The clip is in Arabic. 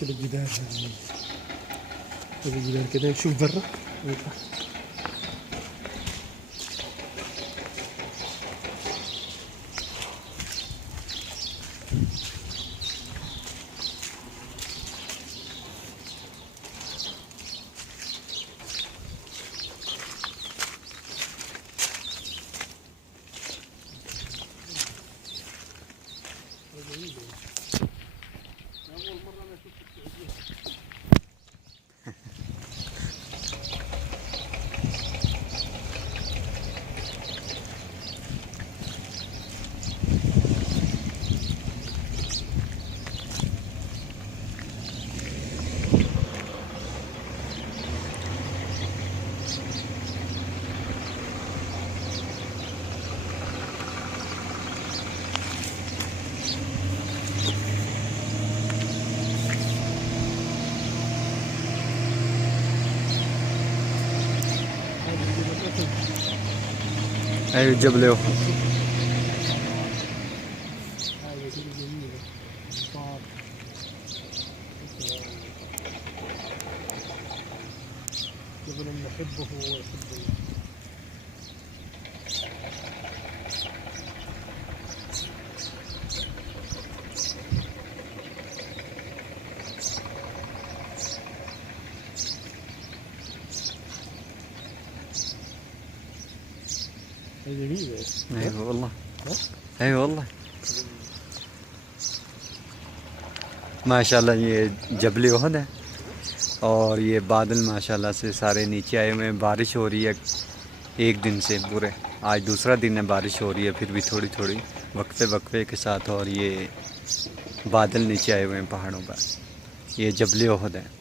شكل الجدار هذا الجدار كده، نشوف برا ويطلع. ايوه جبل له. جبل نحبه ويحبنا. جميلة. ايوه والله. ايوه والله माशाल्लाह। ये जबल उहद है और ये बादल माशाल्लाह से सारे नीचे आए हुए हैं। बारिश हो रही है एक दिन से पूरे, आज दूसरा दिन है बारिश हो रही है, फिर भी थोड़ी थोड़ी वक्फे वक्फे के साथ। और ये बादल नीचे आए हुए हैं पहाड़ों पर। ये जबल उहद है।